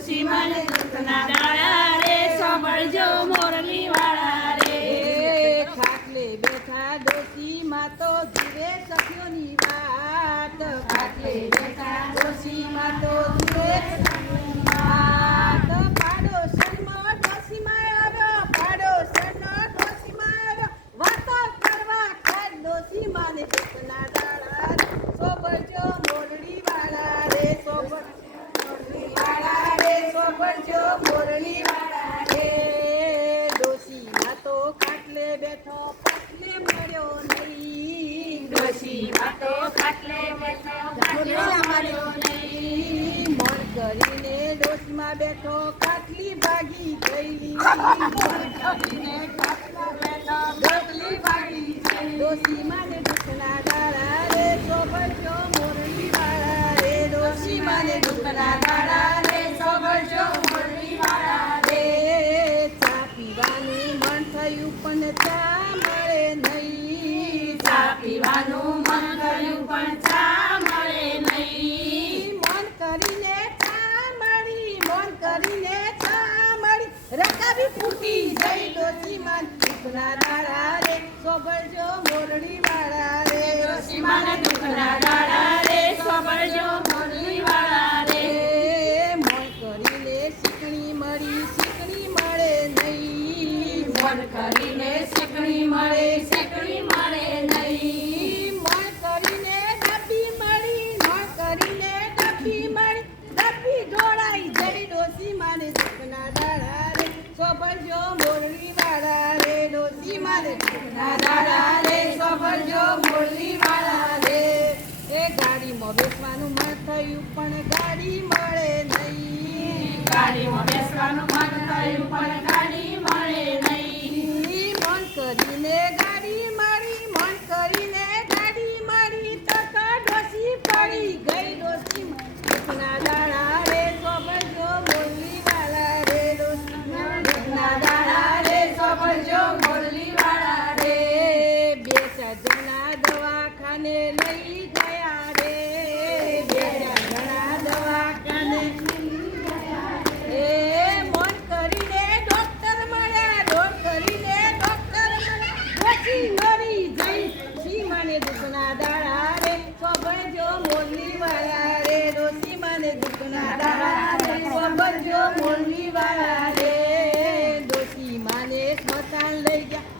ડોશી મને દુઃખના દાડા રે, સાંભળજો મોરલી વાળા રે. ખાટલે બેઠા ડોશી માં તો ધીરે સખીઓની વાત. ખાટલે બેઠા ડોશી માં તો ધીરે મન કરીને ડોશીમાં બેઠો ખાટલી ભાગી ગઈ ડોશીમાં રકાબી ફૂટી જઈ ડોસી દુખના દાડા રે સોબરજો મોરડી વાળા રે ડોશીમાને દુઃખના દાડા રે સાંભળજો મોરલી વાળા રે એ મન કરીને શીકણી મળી શીકણી મળે નહીં. મન કરીને શેકણી મળે સોબરજો મોરલી માળા રે, ડોસી મારે. દુખના દાડા વાળા રે. એ ગાડીમાં બેસવાનું થયું, પણ ગાડી મળે નહીં. ગાડીમાં બેસવાનું મન થયું, પણ દુખના દાડા રે સોબરજો મોરલી વાળા રે ડોસી મને દુખના દાડા રે મોરલી વાળા રે, ડોસી માને સ્મશાન લઈ ગયા.